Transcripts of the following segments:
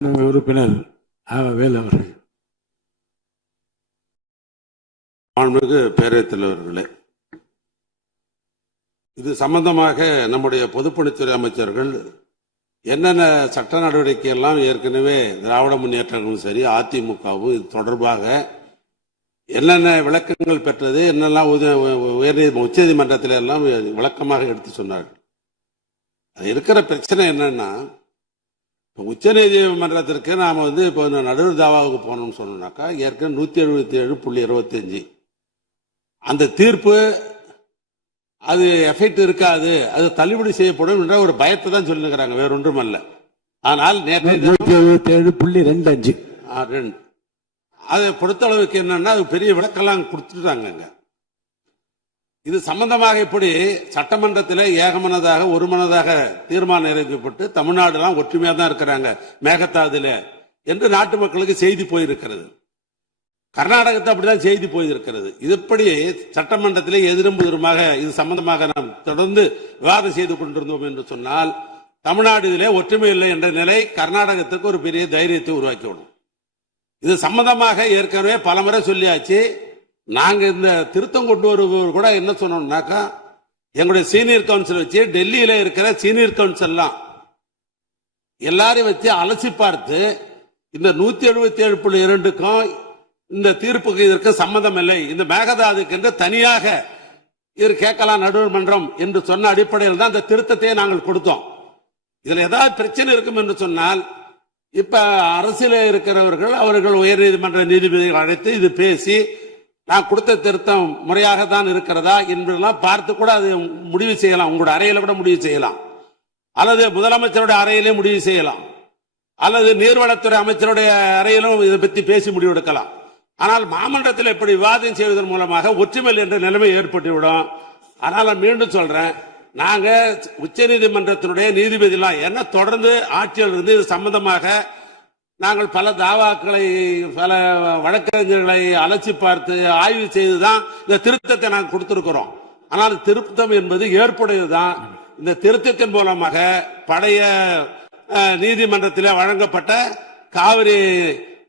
உறுப்பினர் வேலு அவர்கள். மாண்புமிகு பேரவைத் தலைவர்களே, இது சம்பந்தமாக நம்முடைய பொதுப்பணித்துறை அமைச்சர்கள் என்னென்ன சட்ட நடவடிக்கை எல்லாம் ஏற்கனவே திராவிட முன்னேற்றங்களும் சரி அதிமுகவும் இது தொடர்பாக என்னென்ன விளக்கங்கள் பெற்றது, என்னெல்லாம் உச்சநீதிமன்றத்தில் எல்லாம் விளக்கமாக எடுத்து சொன்னார்கள். அது இருக்கிற பிரச்சனை என்னன்னா, உச்ச நீதிமன்றத்திற்கு நாம இப்போ நடுவர் தாவாவுக்கு போனோம்னு சொன்னோம்னாக்கா ஏற்கனவே 177.25 அந்த தீர்ப்பு அது எஃபெக்ட் இருக்காது, அது தள்ளுபடி செய்யப்படும் என்ற ஒரு பயத்தை தான் சொல்லிருக்கிறாங்க, வேற ஒன்றும் அல்ல. ஆனால் நேற்று 177.25 அதை பொறுத்த அளவுக்கு என்னன்னா அது பெரிய விளக்கெல்லாம் கொடுத்துட்டாங்க. இது சம்பந்தமாக இப்படி சட்டமன்றத்தில் ஏகமனதாக ஒருமனதாக தீர்மானம் நிறைவேற்றப்பட்டு தமிழ்நாடுலாம் ஒற்றுமையா தான் இருக்கிறாங்க மேகதாதுல என்று நாட்டு மக்களுக்கு செய்தி போயிருக்கிறது. கர்நாடகத்தை அப்படிதான் செய்தி போயிருக்கிறது. இதுபடி சட்டமன்றத்தில் எதிரும் புதிருமாக இது சம்பந்தமாக நாம் தொடர்ந்து விவாதம் செய்து கொண்டிருந்தோம் என்று சொன்னால் தமிழ்நாடு இதிலே ஒற்றுமை இல்லை என்ற நிலை கர்நாடகத்துக்கு ஒரு பெரிய தைரியத்தை உருவாக்கிவிடும். இது சம்பந்தமாக ஏற்கனவே பலமுறை சொல்லியாச்சு. நாங்க இந்த திருத்தம் கொண்டு வருவோர் கூட என்ன சொன்னோம்னாக்கா எங்களுடைய சீனியர் கவுன்சில் வச்சு டெல்லியில இருக்கிற சீனியர் கவுன்சில் எல்லாரையும் வச்சு அலசி பார்த்து இந்த 177.2க்கும் இந்த தீர்ப்புக்கு இதற்கு சம்பந்தம் இல்லை, இந்த மேகதாதுக்கு என்று தனியாக இது கேட்கலாம் நடுவர் மன்றம் என்று சொன்ன அடிப்படையில் தான் இந்த திருத்தத்தை நாங்கள் கொடுத்தோம். இதுல ஏதாவது பிரச்சனை இருக்கும் என்று சொன்னால் இப்ப அரசியல இருக்கிறவர்கள் அவர்கள் உயர்நீதிமன்ற நீதிபதிகள் அழைத்து இது பேசி நான் கொடுத்த திருத்தம் முறையாக தான் இருக்கிறதா என்பதெல்லாம் பார்த்து கூட அது முடிவு செய்யலாம். உங்களோட அறையில கூட முடிவு செய்யலாம், அல்லது முதலமைச்சருடைய அறையிலே முடிவு செய்யலாம், அல்லது நீர்வளத்துறை அமைச்சருடைய அறையிலும் இதை பற்றி பேசி முடிவெடுக்கலாம். ஆனால் மாமன்றத்தில் இப்படி விவாதம் செய்வதன் மூலமாக ஒற்றுமை என்ற நிலைமை ஏற்பட்டுவிடும். அதனால மீண்டும் சொல்றேன், நாங்க உச்ச நீதிமன்றத்தினுடைய நீதிபதிலாம் என்ன தொடர்ந்து ஆட்சியில் இருந்து இது சம்பந்தமாக நாங்கள் பல தாவாக்களை பல வழக்கறிஞர்களை அலசி பார்த்து ஆய்வு செய்துதான் இந்த திருத்தத்தை நாங்கள் கொடுத்திருக்கிறோம். ஆனால் திருத்தம் என்பது ஏற்புடையதுதான். இந்த திருத்தத்தின் மூலமாக பழைய நீதிமன்றத்தில் வழங்கப்பட்ட காவிரி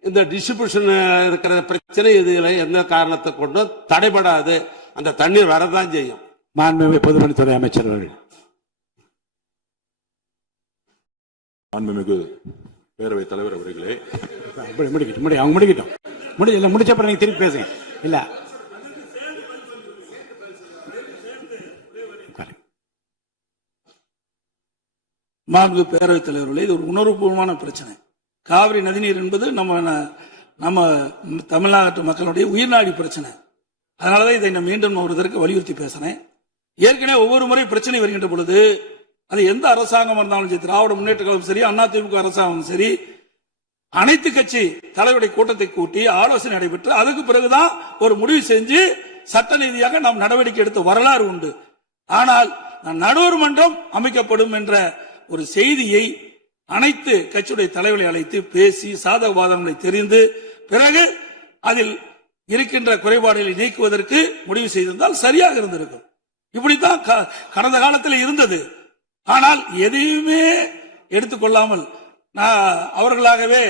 இந்த டிஸ்ட்ரிபியூஷன் இருக்கிற பிரச்சனை இதுல எந்த காரணத்தை கொண்டும் தடைபடாது, அந்த தண்ணீர் வரதான் செய்யும். மாண்புமிகு பொதுப்பணித்துறை அமைச்சர் அவர்கள். மாண்புமிகு பேரவைத் தலைவர் அவர்களே, அவங்க முடிக்கட்டும், முடிச்ச அப்புறம் நீங்க திருப்பி பேசுங்க. இல்ல மாண்புமிகு பேரவைத் தலைவர்களே, இது ஒரு உணர்வுபூர்வமான பிரச்சனை. காவிரி நதிநீர் என்பது நம்ம தமிழ்நாட்டு மக்களுடைய உயிர்நாடி பிரச்சனை. அதனாலதான் இதை நான் மீண்டும் ஒரு தடவை வலியுறுத்தி பேசுறேன். ஏற்கனவே ஒவ்வொரு முறை பிரச்சனை வருகின்ற பொழுது அது எந்த அரசாங்கம் இருந்தாலும் சரி, திராவிட முன்னேற்ற கழகம் சரி, அதிமுக அரசாங்கம் சரி, அனைத்து கட்சி தலைவருடைய கூட்டத்தை கூட்டி ஆலோசனை நடைபெற்று அதுக்கு பிறகுதான் ஒரு முடிவு செஞ்சு சட்ட ரீதியாக நாம் நடவடிக்கை எடுத்த வரலாறு உண்டு. ஆனால் நடுவர் மன்றம் அமைக்கப்படும் என்ற ஒரு செய்தியை அனைத்து கட்சியுடைய தலைவர்களை அழைத்து பேசி சாதக பாதகங்களை தெரிந்து பிறகு அதில் இருக்கின்ற குறைபாடுகளை நீக்குவதற்கு முடிவு செய்திருந்தால் சரியாக இருந்திருக்கும். இப்படித்தான் கடந்த காலத்தில் இருந்தது. ஆனால் எதையுமே எடுத்துக்கொள்ளாமல் அவர்களாகவே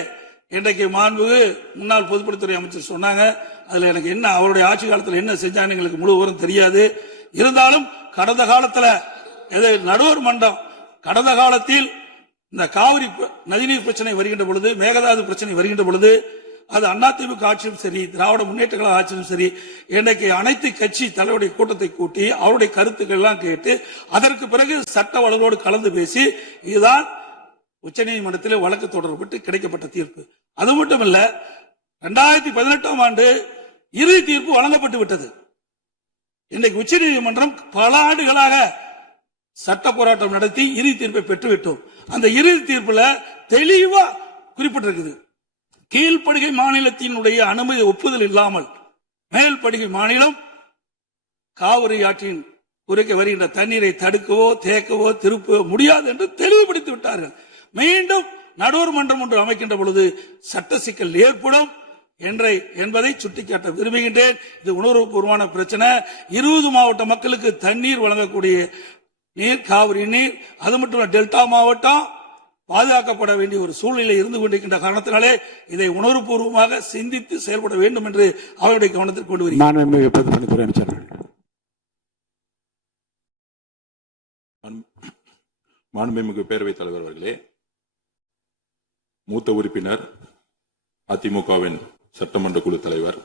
இன்றைக்கு மாண்புமிகு முன்னாள் பொதுப்பணித்துறை அமைச்சர் சொன்னாங்க. அதுல எனக்கு என்ன அவருடைய ஆட்சி காலத்தில் என்ன செஞ்சாங்க எங்களுக்கு முழு விவரம் தெரியாது. இருந்தாலும் கடந்த காலத்துல நடுவர் மன்றம் கடந்த காலத்தில் இந்த காவிரி நதிநீர் பிரச்சனை வருகின்ற பொழுது, மேகதாது பிரச்சனை வருகின்ற பொழுது அது அதிமுக ஆட்சியும் சரி, திராவிட முன்னேற்ற கழக ஆட்சியும் சரி, இன்றைக்கு அனைத்து கட்சி தலைவருடைய கூட்டத்தை கூட்டி அவருடைய கருத்துக்கள் எல்லாம் கேட்டு அதற்கு பிறகு சட்ட வழக்கோடு கலந்து பேசி இதுதான் உச்சநீதிமன்றத்தில் வழக்கு தொடரப்பட்டு கிடைக்கப்பட்ட தீர்ப்பு. அது மட்டுமல்ல, 2018ஆம் ஆண்டு இறுதி தீர்ப்பு வழங்கப்பட்டு விட்டது. இன்றைக்கு உச்சநீதிமன்றம் பல ஆண்டுகளாக சட்ட போராட்டம் நடத்தி இறுதி தீர்ப்பை பெற்றுவிட்டோம். அந்த இறுதி தீர்ப்புல தெளிவா குறிப்பிட்டிருக்குது, கீழ்ப்படுகை மாநிலத்தினுடைய அனுமதி ஒப்புதல் இல்லாமல் மேல்படுகை மாநிலம் காவிரி ஆற்றின் குறுக்கே வருகின்ற தண்ணீரை தடுக்கவோ தேக்கவோ திருப்பவோ முடியாது என்று தெளிவுபடுத்தி விட்டார்கள். மீண்டும் நடுவர் மன்றம் ஒன்று அமைக்கின்ற பொழுது சட்ட சிக்கல் ஏற்படும் என்பதை சுட்டிக்காட்ட விரும்புகின்றேன். இது உணர்வுபூர்வமான பிரச்சனை. 20 மாவட்ட மக்களுக்கு தண்ணீர் வழங்கக்கூடிய நீர் காவிரி நீர், அது மட்டும் டெல்டா மாவட்டம் பாதுகாக்கப்பட வேண்டிய ஒரு சூழ்நிலை இருந்து கொண்டிருக்கின்ற காரணத்தினாலே இதை உணர்வுபூர்வமாக சிந்தித்து செயல்பட வேண்டும் என்று அவருடைய கவனத்திற்கு கொண்டு வருகிறேன். மாண்புமிகு பொதுப்பணித்துறை அமைச்சர். மாண்புமிகு பேரவைத் தலைவர் அவர்களே, மூத்த உறுப்பினர், அதிமுகவின் சட்டமன்ற குழு தலைவர்,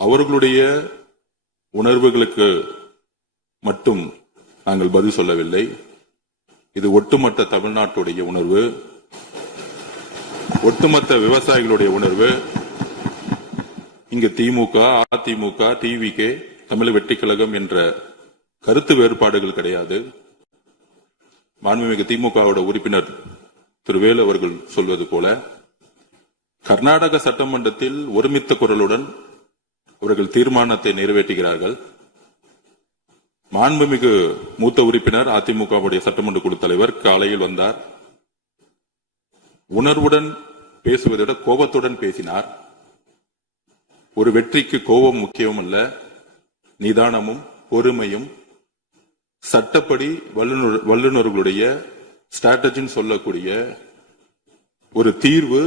அவர்களுடைய உணர்வுகளுக்கு மட்டும் நாங்கள் பதில் சொல்லவில்லை. இது ஒட்டுமொத்த தமிழ்நாட்டுடைய உணர்வு, ஒட்டுமொத்த விவசாயிகளுடைய உணர்வு. இங்கு திமுக, அதிமுக, டிவிகே, தமிழக வெற்றிக் கழகம் என்ற கருத்து வேறுபாடுகள் கிடையாது. மாண்புமிகு திமுகவோட உறுப்பினர் திரு வேலு அவர்கள் சொல்வது போல கர்நாடக சட்டமன்றத்தில் ஒருமித்த குரலுடன் அவர்கள் தீர்மானத்தை நிறைவேற்றுகிறார்கள். மாண்புமிகு மூத்த உறுப்பினர், அதிமுகவுடைய சட்டமன்ற குழு தலைவர் காலையில் வந்தார். உணர்வுடன் பேசுவதை விட கோபத்துடன் பேசினார். ஒரு வெற்றிக்கு கோபம் முக்கியம் அல்ல, நிதானமும் பொறுமையும், சட்டப்படி வல்லுநர்களுடைய ஸ்ட்ராட்டஜின்னு சொல்லக்கூடிய ஒரு தீர்வு.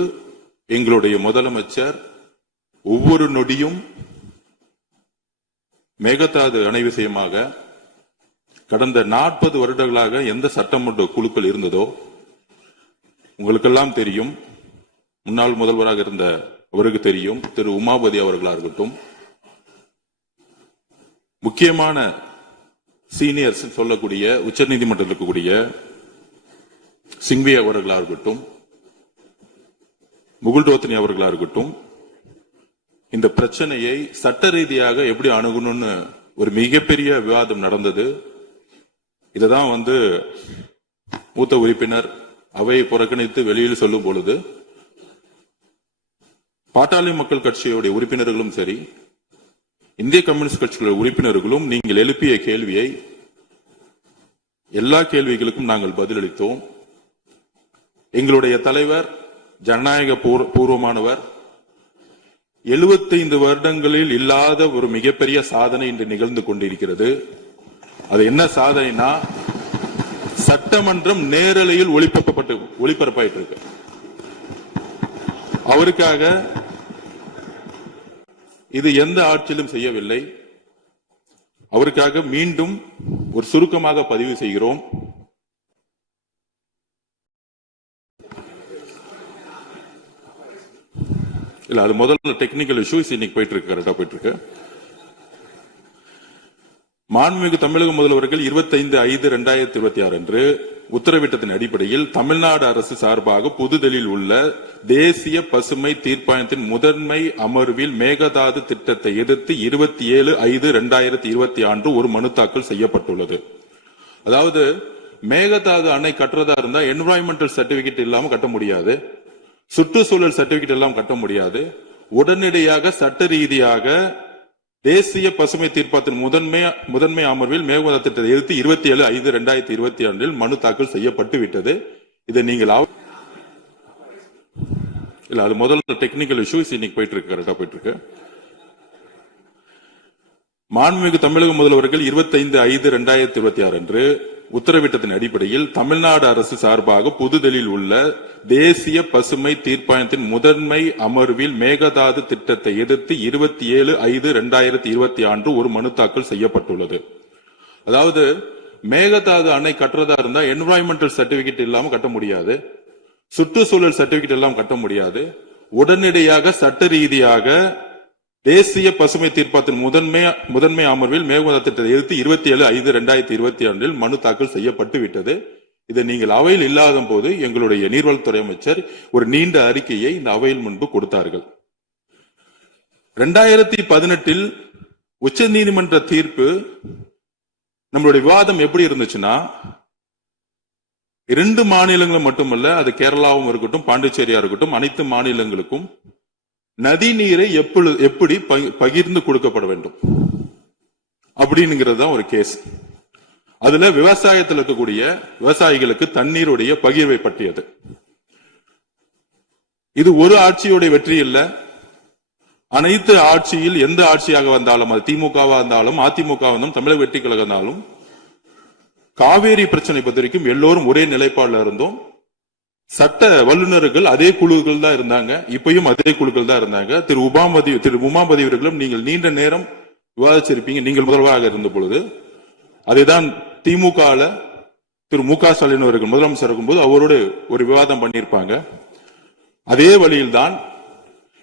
எங்களுடைய முதலமைச்சர் ஒவ்வொரு நொடியும் மேகதாது அணை விஷயமாக கடந்த 40 வருடங்களாக எந்த சட்டமன்ற குழுக்கள் இருந்ததோ உங்களுக்கெல்லாம் தெரியும். முன்னாள் முதல்வராக இருந்த அவருக்கு தெரியும். திரு உமாபதி அவர்களாக இருக்கட்டும், முக்கியமான சீனியர்ஸ் சொல்லக்கூடிய உச்சநீதிமன்றத்தில் இருக்கக்கூடிய சிங்வி அவர்களாக இருக்கட்டும், முகுல் ரோத்தனி அவர்களாக இருக்கட்டும், இந்த பிரச்சனையை சட்ட ரீதியாக எப்படி அணுகணும்னு ஒரு மிகப்பெரிய விவாதம் நடந்தது. இததான் மூத்த உறுப்பினர் அவையை புறக்கணித்து வெளியில் சொல்லும் பொழுது பாட்டாளி மக்கள் கட்சியுடைய உறுப்பினர்களும் சரி, இந்திய கம்யூனிஸ்ட் கட்சிகளுடைய உறுப்பினர்களும் நீங்கள் எழுப்பிய கேள்வியை எல்லா கேள்விகளுக்கும் நாங்கள் பதிலளித்தோம். எங்களுடைய தலைவர் ஜனநாயக பூர்வமானவர். 75 வருடங்களில் இல்லாத ஒரு மிகப்பெரிய சாதனை இன்று நிகழ்ந்து கொண்டிருக்கிறது. அது என்ன சாதனைனா, சட்டமன்றம் நேரலையில் ஒளிபரப்பாயிட்டு இருக்கு. அவருக்காக இது எந்த ஆட்சியிலும் செய்யவில்லை. அவருக்காக மீண்டும் ஒரு சுருக்கமாக பதிவு செய்கிறோம். இல்ல, அது முதல்ல டெக்னிக்கல் இஷ்யூஸ் இன்னைக்கு போயிட்டு இருக்கு, கரெக்டா போயிட்டு இருக்கு. மாண்புமிகு தமிழக முதல்வர்கள் 25/5/2026 அன்று உத்தரவிட்டத்தின் அடிப்படையில் தமிழ்நாடு அரசு சார்பாக புதுதில்லியில் உள்ள தேசிய பசுமை தீர்ப்பாயத்தின் முதன்மை அமர்வில் மேகதாது திட்டத்தை எதிர்த்து 27/5/2026 ஒரு மனு தாக்கல் செய்யப்பட்டுள்ளது. அதாவது மேகதாது அணை கட்டுறதா இருந்தா என்விரான்மெண்டல் சர்டிபிகேட் இல்லாம கட்ட முடியாது, சுற்றுச்சூழல் சர்டிபிகேட் எல்லாம் கட்ட முடியாது. உடனடியாக சட்ட ரீதியாக தேசிய பசுமை தீர்ப்பாயத்தின் முதன்மை அமர்வில் மேகதாது திட்டத்தை எதிர்த்து 27/5/2026 மனு தாக்கல் செய்யப்பட்டு விட்டது. இதை நீங்கள் இல்ல, அது முதல்ல டெக்னிக்கல் இஷ்யூஸ் இன்னைக்கு போயிட்டு இருக்கு, கரெக்டா போயிட்டு இருக்கு. மாண்புமிகு தமிழக முதல்வர்கள் 25/5/2026 அன்று உத்தரவிட்டத்தின் அடிப்படையில் தமிழ்நாடு அரசு சார்பாக புதுதில்லியில் உள்ள தேசிய பசுமை தீர்ப்பாயத்தின் முதன்மை அமர்வில் மேகதாது திட்டத்தை எதிர்த்து 27/5/2026 ஒரு மனு தாக்கல் செய்யப்பட்டுள்ளது. அதாவது மேகதாது அணை கட்டுறதா இருந்தா என்விரான்மெண்டல் சர்டிபிகேட் இல்லாம கட்ட முடியாது, சுற்றுச்சூழல் சர்டிபிகேட் எல்லாம் கட்ட முடியாது. உடனடியாக சட்ட ரீதியாக தேசிய பசுமை தீர்ப்பாயத்தின் முதன்மை அமர்வில் மேகதாது திட்டத்தை எதிர்த்து 27/5/2026 மனு தாக்கல் செய்யப்பட்டு விட்டது. இதை நீங்கள் அவையில் இல்லாத போது எங்களுடைய நீர்வளத்துறை அமைச்சர் ஒரு நீண்ட அறிக்கையை இந்த அவையில் முன்பு கொடுத்தார்கள். 2018 உச்ச நீதிமன்ற தீர்ப்பு நம்மளுடைய விவாதம் எப்படி இருந்துச்சுன்னா, 2 மாநிலங்களும் மட்டுமல்ல, அது கேரளாவும் இருக்கட்டும், பாண்டிச்சேரியா இருக்கட்டும், அனைத்து மாநிலங்களுக்கும் நதி நீரை எப்படி பகிர்ந்து கொடுக்கப்பட வேண்டும் அப்படிங்கிறது தான் ஒரு கேஸ். அதுல விவசாயத்தில் இருக்கக்கூடிய விவசாயிகளுக்கு தண்ணீருடைய பகிர்வை பற்றியது. இது ஒரு ஆட்சியுடைய வெற்றி இல்ல. அனைத்து ஆட்சியில் எந்த ஆட்சியாக வந்தாலும், அது திமுகவா இருந்தாலும் அதிமுக வந்தாலும் தமிழக வெற்றி கழகம் இருந்தாலும் காவேரி பிரச்சனை பொறுத்த வரைக்கும் எல்லோரும் ஒரே நிலைப்பாடுல இருந்தோம். சட்ட வல்லுநர்கள் அதே குழுக்கள் தான் இருந்தாங்க, இப்பயும் அதே குழுக்கள் தான் இருந்தாங்க. திரு உமாபதி அவர்களும் நீங்கள் நீண்ட நேரம் விவாதிச்சிருப்பீங்க, நீங்கள் முதல்வராக இருந்த பொழுது. அதைதான் திமுக திரு மு க ஸ்டாலின் அவர்கள் முதலமைச்சர் இருக்கும்போது அவரோடு ஒரு விவாதம் பண்ணியிருப்பாங்க. அதே வழியில்தான்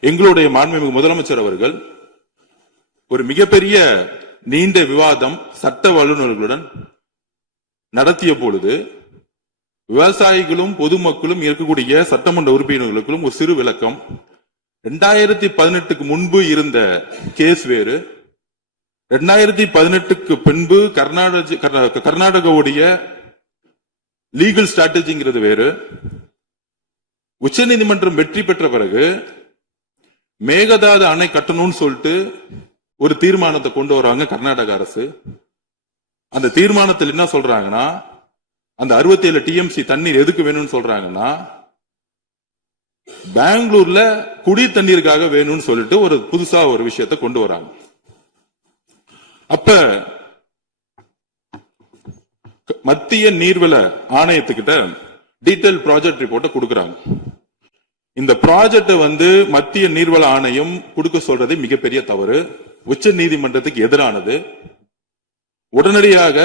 எங்களுடைய மாண்புமிகு முதலமைச்சர் அவர்கள் ஒரு மிகப்பெரிய நீண்ட விவாதம் சட்ட வல்லுநர்களுடன் நடத்திய பொழுது விவசாயிகளும் பொதுமக்களும் இருக்கக்கூடிய சட்டமன்ற உறுப்பினர்களுக்கும் ஒரு சிறு விளக்கம். 2018க்கு முன்பு இருந்த கேஸ் வேறு, 2018க்கு பின்பு கர்நாடகாவுடைய லீகல் ஸ்ட்ராட்டஜிங்கிறது வேறு. உச்சநீதிமன்றம் வெற்றி பெற்ற பிறகு மேகதாது அணை கட்டணும்னு சொல்லிட்டு ஒரு தீர்மானத்தை கொண்டு வராங்க கர்நாடக அரசு. அந்த தீர்மானத்தில் என்ன சொல்றாங்கன்னா, அந்த 67 டிஎம்சி தண்ணீர் எதுக்கு வேணும்னு சொல்றாங்கன்னா, பெங்களூர்ல குடி தண்ணீருக்காக வேணும்னு சொல்லிட்டு ஒரு புதுசா ஒரு விஷயத்தை கொண்டு வராங்க. அப்ப மத்திய நீர்வள ஆணையத்துக்கிட்ட டீடைல் ப்ராஜெக்ட் ரிப்போர்ட்டை கொடுக்கறாங்க. இந்த ப்ராஜெக்ட் மத்திய நீர்வள ஆணையம் கொடுக்க சொல்றது மிகப்பெரிய தவறு, உச்ச நீதிமன்றத்துக்கு எதிரானது. உடனடியாக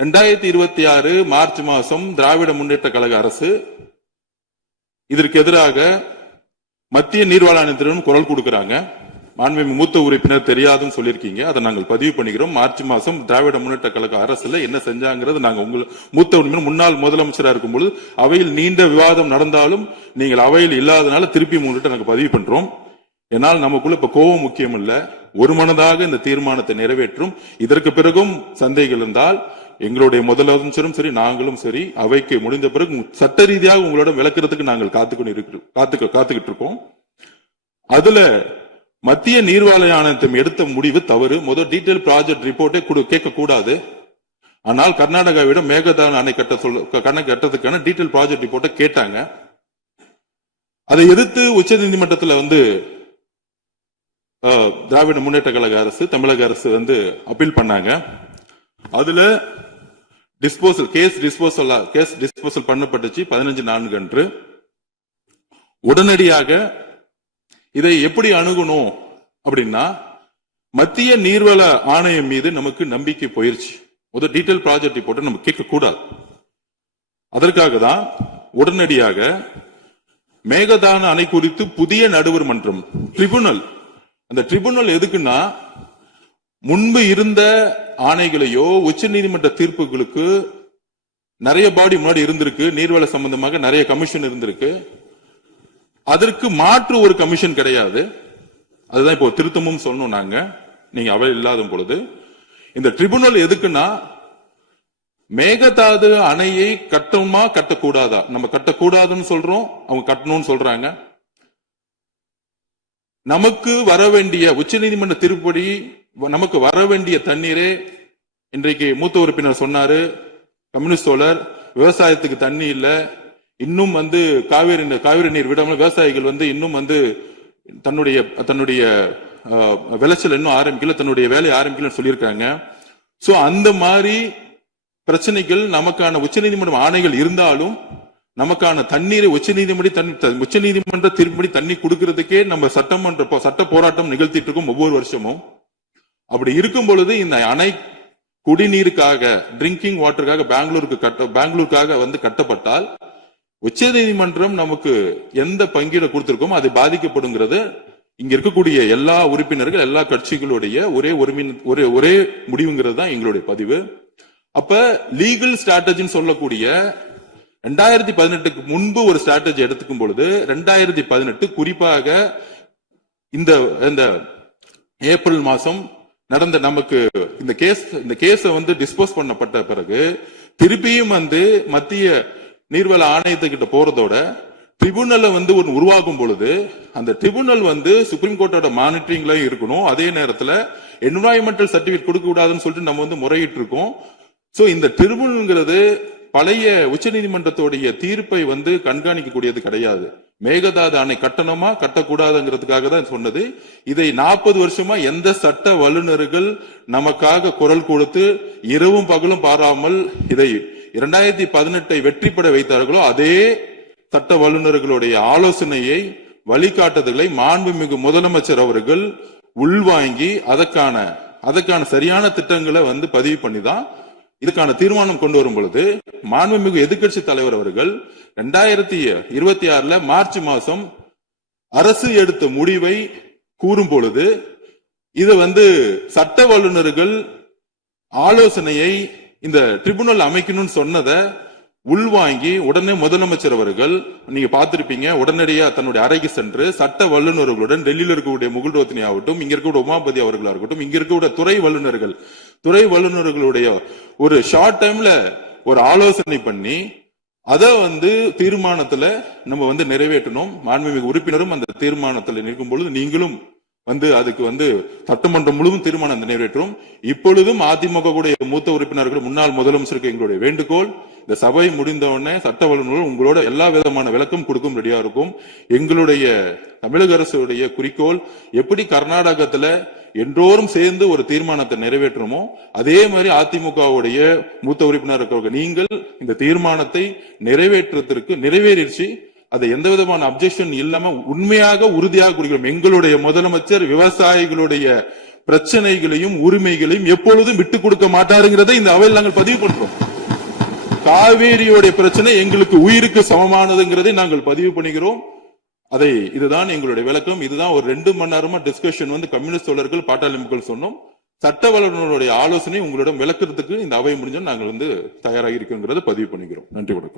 2026 மார்ச் மாதம் திராவிட முன்னேற்ற கழக அரசு இதற்கு எதிராக மத்திய நீர்வள ஆணையத்திடம் குரல் கொடுக்கிறாங்க. மாண்புமிகு மூத்த உறுப்பினர் தெரியாதுன்னு சொல்லியிருக்கீங்க, அதை நாங்கள் பதிவு பண்ணிக்கிறோம். மார்ச் மாதம் திராவிட முன்னேற்ற கழக அரசுல என்ன செஞ்சாங்கிறது நாங்கள் மூத்த உறுப்பினர் முன்னாள் முதலமைச்சராக இருக்கும்போது அவையில் நீண்ட விவாதம் நடந்தாலும் நீங்கள் அவையில் இல்லாதனால திருப்பி உங்கள்கிட்ட நாங்கள் பதிவு பண்றோம். என்னால் நமக்குள்ள இப்ப கோபம் முக்கியம் இல்ல, ஒரு மனதாக இந்த தீர்மானத்தை நிறைவேற்றும். இதற்கு பிறகும் சந்தேகம் இருந்தால் எங்களுடைய முதலமைச்சரும் சரி நாங்களும் சரி அவைக்கு முடிந்த பிறகு சட்ட ரீதியாக உங்களோட விளக்குறதுக்கு நாங்கள் காத்துக்கிட்டு இருக்கோம். அதுல மத்திய நீர்வள ஆணையத்தை எடுத்த முடிவு தவறு. முதல் டீடைல் ப்ராஜெக்ட் ரிப்போர்ட்டே கேட்க கூடாது. ஆனால் கர்நாடகாவிடம் மேகதாது அணை கட்டதுக்கான டீடைல் ப்ராஜெக்ட் ரிப்போர்ட்டை கேட்டாங்க. அதை எதிர்த்து உச்ச நீதிமன்றத்தில் திராவிட முன்னேற்ற கழக அரசு தமிழக அரசு அப்பீல் பண்ணாங்க. அதுல கேஸ் டிஸ்போசல் பண்ணப்பட்டுச்சு 15/4 அன்று. உடனடியாக இதை எப்படி அணுகணும் அப்படின்னா, மத்திய நீர்வள ஆணையம் மீது நமக்கு நம்பிக்கை போயிருச்சு. முதல் டீடைல் ப்ராஜெக்ட் ரிப்போர்ட்டை நம்ம கேட்க கூடாது. அதற்காக தான் உடனடியாக மேகதாது அணை குறித்து புதிய நடுவர் மன்றம் ட்ரிபுனல். அந்த ட்ரிபுனல் எதுக்குன்னா, முன்பு இருந்த ஆணைகளையோ உச்ச நீதிமன்ற தீர்ப்புகளுக்கு நிறைய பாடி முன்னாடி இருந்திருக்கு, நீர்வள சம்பந்தமாக நிறைய கமிஷன் இருந்திருக்கு. அதற்கு மாற்று ஒரு கமிஷன் கிடையாது. அதுதான் இப்போ திருத்தமும் சொல்லணும் நாங்க, நீங்க அவை இல்லாத பொழுது. இந்த ட்ரிபுனல் எதுக்குன்னா, மேகதாது அணையை கட்டணுமா கட்டக்கூடாதா, நம்ம கட்டக்கூடாதுன்னு சொல்றோம், அவங்க கட்டணும்னு சொல்றாங்க. நமக்கு வர வேண்டிய உச்ச நீதிமன்ற திருப்படி நமக்கு வர வேண்டிய தண்ணீரே, இன்றைக்கு மூத்த உறுப்பினர் சொன்னாரு, கம்யூனிஸ்ட் தோழர், விவசாயத்துக்கு தண்ணி இல்ல, இன்னும் காவிரி நீர் விடாமல் விவசாயிகள் இன்னும் தன்னுடைய விளைச்சல் இன்னும் ஆரம்பிக்கல, தன்னுடைய வேலையை ஆரம்பிக்கல சொல்லியிருக்காங்க. சோ அந்த மாதிரி பிரச்சனைகள் நமக்கான உச்சநீதிமன்ற ஆணைகள் இருந்தாலும் நமக்கான தண்ணீரை உச்சநீதிமன்ற திருப்படி தண்ணி கொடுக்கறதுக்கே நம்ம சட்ட போராட்டம் நிகழ்த்திட்டு இருக்கோம் ஒவ்வொரு வருஷமும். அப்படி இருக்கும் பொழுது இந்த அணை குடிநீருக்காக, ட்ரிங்கிங் வாட்டருக்காக பெங்களூருக்காக கட்டப்பட்டால் உச்ச நீதிமன்றம் நமக்கு எந்த பங்கீட கொடுத்திருக்கோம் அது பாதிக்கப்படுங்கிறது இங்க இருக்கக்கூடிய எல்லா உறுப்பினர்கள் எல்லா கட்சிகளுடைய ஒரே முடிவுங்கிறது தான் எங்களுடைய பதிவு. அப்ப லீகல் ஸ்ட்ராட்டஜின்னு சொல்லக்கூடிய 2018க்கு முன்பு ஒரு ஸ்ட்ராட்டஜி எடுத்துக்கும் பொழுது 2018 குறிப்பாக இந்த ஏப்ரல் மாசம் நடந்த நமக்கு இந்த கேஸ் டிஸ்போஸ் பண்ணப்பட்ட பிறகு திருப்பியும் மத்திய நீர்வள ஆணையத்துக்கிட்ட போறதோட ட்ரிபுனல் ஒரு உருவாகும் பொழுது அந்த ட்ரிபுனல் சுப்ரீம் கோர்ட்டோட மானிட்டரிங்ல இருக்கணும். அதே நேரத்தில் என்விரான்மெண்டல் சர்டிபிகேட் கொடுக்க கூடாதுன்னு சொல்லிட்டு நம்ம முறையிட்டு இருக்கோம். சோ இந்த ட்ரிபுனல்ங்கிறது பழைய உச்ச நீதிமன்றத்துடைய தீர்ப்பை கண்காணிக்க கூடியது கிடையாது. மேகதாது அணை கட்டணுமா கட்டக்கூடாதுங்கிறதுக்காக தான் சொன்னது. இதை 40 வருஷமா எந்த சட்ட வல்லுநர்கள் நமக்காக குரல் கொடுத்து இரவும் பகலும் பாராமல் இதை 2018 வெற்றி பெற வைத்தார்களோ அதே சட்ட வல்லுநர்களுடைய ஆலோசனையை வழிகாட்டுதலை மாண்புமிகு முதலமைச்சர் அவர்கள் உள்வாங்கி அதற்கான சரியான திட்டங்களை பதிவு பண்ணிதான் இதுக்கான தீர்மானம் கொண்டு வரும் பொழுது மாண்புமிகு எதிர்க்கட்சி தலைவர் அவர்கள் 2026 மார்ச் மாசம் அரசு எடுத்த முடிவை கூறும் பொழுது இது சட்ட வல்லுநர்கள் ஆலோசனையை இந்த ட்ரிபுனல் அமைக்கணும்னு சொன்னதை உள்வாங்கி உடனே முதலமைச்சர் அவர்கள் நீங்க பார்த்திருப்பீங்க உடனடியா தன்னுடைய அறைக்கு சென்று சட்ட வல்லுநர்களுடன் டெல்லியில் இருக்கக்கூடிய முகுல் ரோத்னி ஆகட்டும், இங்க இருக்கக்கூடிய உமாபதி அவர்களா இருக்கட்டும், இங்க இருக்கக்கூடிய துறை வல்லுநர்களுடைய ஒரு ஷார்ட் டைம்ல ஒரு ஆலோசனை பண்ணி அதை தீர்மானத்துல நம்ம நிறைவேற்றணும். மாண்புமிகு உறுப்பினரும் அந்த தீர்மானத்தில் நிற்கும் பொழுது நீங்களும் அதுக்கு சட்டமன்றம் முழுவதும் தீர்மானம் நிறைவேற்றும். இப்பொழுதும் அதிமுக கூடிய மூத்த உறுப்பினர்கள் முன்னாள் முதலமைச்சருக்கு எங்களுடைய வேண்டுகோள், இந்த சபை முடிந்தவுடனே சட்ட வல்லுநர்கள் உங்களோட எல்லா விதமான விளக்கம் கொடுக்கும் ரெடியா இருக்கும். எங்களுடைய தமிழக அரசுடைய குறிக்கோள் எப்படி கர்நாடகத்துல என்றோரும் சேர்ந்து ஒரு தீர்மானத்தை நிறைவேற்றணுமோ அதே மாதிரி அதிமுகவுடைய மூத்த உறுப்பினர்கள் நீங்கள் இந்த தீர்மானத்தை நிறைவேறிச்சு அதை எந்த விதமான அப்ஜெக்ஷன் இல்லாம உண்மையாக உறுதியாக குறிக்கிறோம். எங்களுடைய முதலமைச்சர் விவசாயிகளுடைய பிரச்சனைகளையும் உரிமைகளையும் எப்பொழுதும் விட்டுக் கொடுக்க மாட்டாருங்கிறதை இந்த அவையில் நாங்கள் பதிவு பண்றோம். காவேரியோடைய பிரச்சனை எங்களுக்கு உயிருக்கு சமமானதுங்கிறதை நாங்கள் பதிவு பண்ணுகிறோம். இதுதான் எங்களுடைய விளக்கம். இதுதான் ஒரு 2 மணி நேரமா டிஸ்கஷன் கம்யூனிஸ்ட் தோழர்கள் பாட்டாளி மக்கள் சொன்னோம். சட்ட வல்லுநருடைய ஆலோசனை உங்களிடம் விளக்குறதுக்கு இந்த அவை முடிஞ்சோம் நாங்கள் தயாராக இருக்கிறோங்கிறத பதிவு பண்ணிக்கிறோம். நன்றி, வணக்கம்.